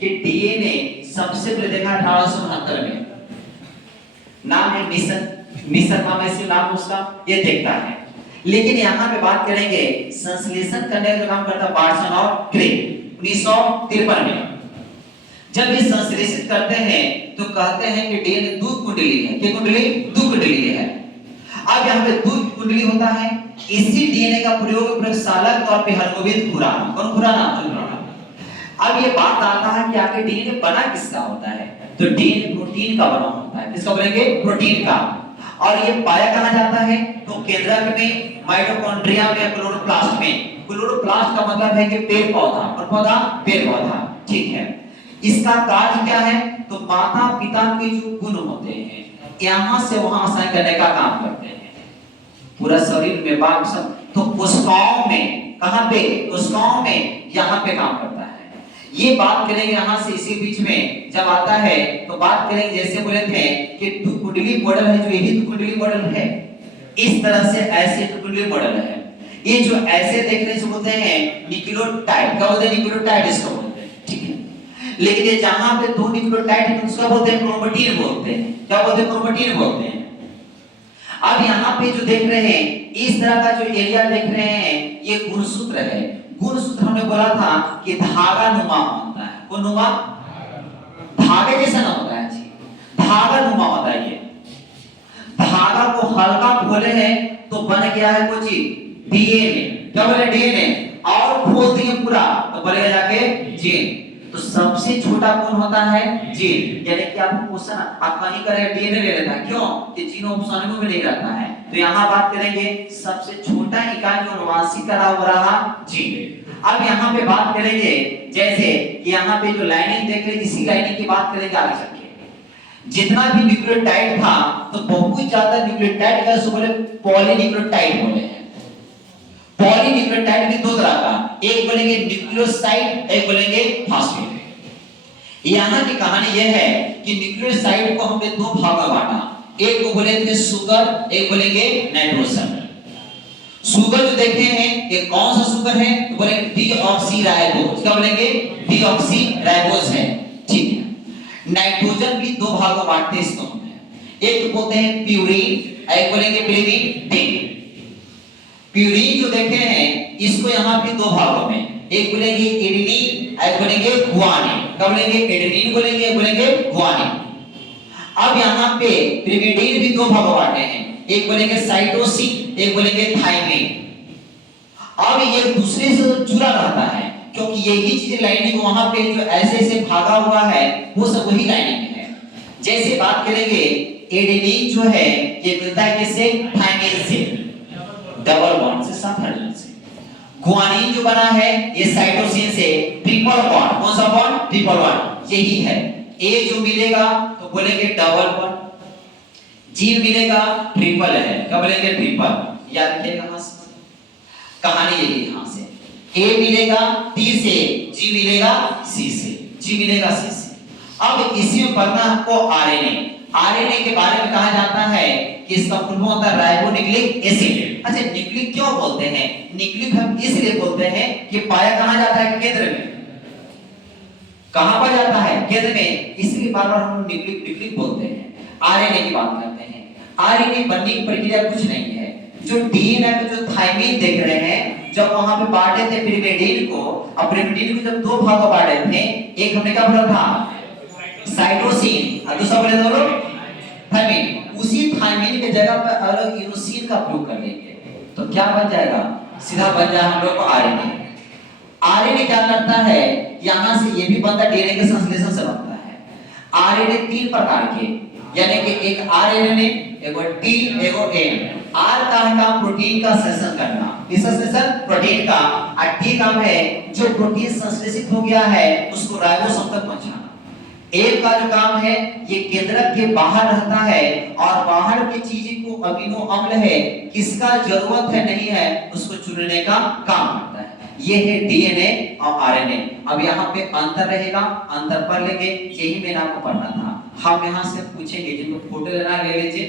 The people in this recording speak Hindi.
कि डीएनए सबसे पहले देखा 1869 में, नाम है मिशन फार्मेसी नाम उसका, ये देखता है। लेकिन यहाँ पे बात करेंगे संश्लेषण करने का जो काम करता वाटसन और क्रे 1953 में। जब ये संश्लेषित करते हैं तो कहते हैं कि डीएनए दो कुंडली है। क्या कुंडली? दो कुंडली है। अब यहाँ पे दो कुंडली होता है। इसी डीएनए का प्रयोग प्रयोगशाला के तौर पे हरगोविंद खुराना, कौन खुराना? अब ये बात आता है कि आखिर डीएनए बना किसका होता है? तो डीएनए प्रोटीन का बना होता है। किसका बोलेंगे? प्रोटीन का। और ये पाया कहाँ जाता है? तो केंद्रक में, माइटोकॉन्ड्रिया में, क्लोरोप्लास्ट में। क्लोरोप्लास्ट का मतलब है कि पेड़ पौधा, और पौधा पेड़ पौधा, ठीक है। इसका कार्य क्या है? तो माता पिता के जो गुण होते हैं यहाँ से वहां आसानी करने का काम करते हैं पूरा शरीर में बाग सब। तो कोशिकाओं में, कहां पे? कोशिकाओं में, यहाँ पे काम करता है। ये बात करेंगे यहाँ से इसी बीच में जब आता है तो बात करेंगे, जैसे बोले थे कि दो कुंडली मॉडल है, जो यही दो कुंडली मॉडल है, इस तरह से ऐसे दो कुंडली मॉडल है। ये जो ऐसे देखने से बोलते हैं न्यूक्लियोटाइड। क्या बोलते हैं? न्यूक्लियोटाइड इसको बोलते हैं, ठीक है। लेकिन ये जहां पे दो न्यूक्लियोटाइड है उसका बोलते हैं क्रोमेटिन बोलते हैं। क्या बोलते हैं? क्रोमेटिन बोलते हैं। अब यहाँ पे जो देख रहे हैं इस तरह का जो एरिया देख रहे हैं ये गुणसूत्र है। गुणसूत्र हमने बोला था कि धागा नुमा होता है। कौन नुमा? धागे जैसा ना होता है जी, धागा नुमा होता है। ये धागा को हल्का खोले हैं तो बन गया है कुछ डीएनए। क्या बोले? डीएनए। और खोल दिए पूरा तो बनेगा जाके जीन। तो सबसे छोटा कौन होता है? जीन। यानी कि आपको क्वेश्चन आप कहीं करें डीएनए ले लेता है, क्यों? कि जीन ऑप्शन में नहीं रहता है। तो यहाँ बात करेंगे सबसे छोटा इकाई जो अनुवांशिक करा हो रहा जीन। अब यहाँ पे बात करेंगे जैसे कि यहाँ पे जो लाइनिंग देख रहे हैं इसी लाइनिंग की बात करेंगे आगे चल के। जितना भी न्यूक्लियोटाइड था तो बहुत ज्यादा न्यूक्लियोटाइड का सो बोले पॉलीन्यूक्लियोटाइड बोले हैं। पॉलीन्यूक्लियोटाइड भी दो तरह का, एक बोलेंगे न्यूक्लियोसाइड, एक बोलेंगे फॉस्फेट। यहाँ की कहानी यह है कि न्यूक्लियोसाइड को हमने दो भाग में बांटा। एक को बोले थे शुगर, एक बोलेंगे नाइट्रोजन। शुगर जो देखे हैं ये कौन सा शुगर है? तो बोलेंगे डीऑक्सीराइबोज। क्या बोलेंगे? डीऑक्सीराइबोज है, ठीक है। नाइट्रोजन भी दो भागों में बांटते हैं इसको हमने। एक तो बोलते हैं प्यूरिन, एक बोलेंगे पिरिमिडिन। प्यूरिन जो देखे हैं इसको यहाँ पे दो भागों में, एक बोलेंगे एडेनिन, एक बोलेंगे गुआनिन। क्या बोलेंगे? एडेनिन बोलेंगे, एक बोलेंगे गुआनिन। अब यहाँ पे पिरिमिडिन भी दो भागों बांटे हैं, एक बोलेंगे साइटोसिन, एक बोलेंगे थाइमिन। अब ये दूसरे से जुड़ा रहता है क्योंकि यही चीज लाइनिंग वहां पे जो ऐसे ऐसे भागा हुआ है वो सब वही लाइनिंग है। जैसे बात करेंगे एडेनिन जो है ये मिलता है किससे? थाइमिन से, डबल बॉन्ड से, साथ हाइड्रोजन से। गुआनिन जो बना है ये साइटोसिन से, ट्रिपल बॉन्ड। कौन सा बॉन्ड? Triple bond. यही है। ए जो मिलेगा तो बोलेंगे डबल बॉन्ड, जी मिलेगा ट्रिपल है। क्या बोलेंगे? ट्रिपल। याद रखिएगा कहां से कहानी यही, यहां से ए मिलेगा टी से, जी मिलेगा सी से, जी मिलेगा सी से। अब इसी में पढ़ना आपको आरएनए। आरएनए के बारे में कहा जाता है कि इसका फुल फॉर्म होता है राइबोन्यूक्लिक एसिड। अच्छा, न्यूक्लिक क्यों बोलते हैं? न्यूक्लिक हम इसलिए बोलते हैं कि पाया कहां जाता है? केंद्र में। कहां पर जाता है? केंद्र में। इसलिए बार-बार हम न्यूक्लिक बोलते हैं। आरएनए की बात करते हैं। आरएनए बनने की प्रक्रिया कुछ नहीं है। जो डीएनए में जो थाइमिन देख रहे हैं, जब वहां पे बांटे थे पिरिमिडिन को, और पिरिमिडिन को जब दो भागों बांटे थे, एक हमने क्या बोला था? साइटोसिन, और दूसरा बोले तो थाइमिन। उसी थाइमिन के जगह पर अलग यूरोसिन का प्रयोग कर देंगे तो क्या बन जाएगा? सीधा बन जाएगा हम लोग को आरएनए। आरएनए क्या करता है? यहां से ये भी बनता है, डीएनए के संश्लेषण से बनता है। आरएनए तीन प्रकार के, यानी कि एक आरएनए, एगो टी, एगो एन। आर का काम प्रोटीन का संश्लेषण करना, किसका संश्लेषण? प्रोटीन का। और टी काम है जो प्रोटीन संश्लेषित हो गया है उसको राइबोसोम तक पहुंचाना। एक का जो काम है ये केंद्रक के बाहर रहता है और बाहर की चीजें को अमीनो अम्ल है किसका जरूरत है नहीं है उसको चुनने का काम करता है। ये है डीएनए और आरएनए। अब यहाँ पे अंतर रहेगा, अंतर पढ़ लेंगे, यही मैंने आपको पढ़ना था। हम यहाँ से पूछेंगे, जिनको फोटो लेना ले लीजिए।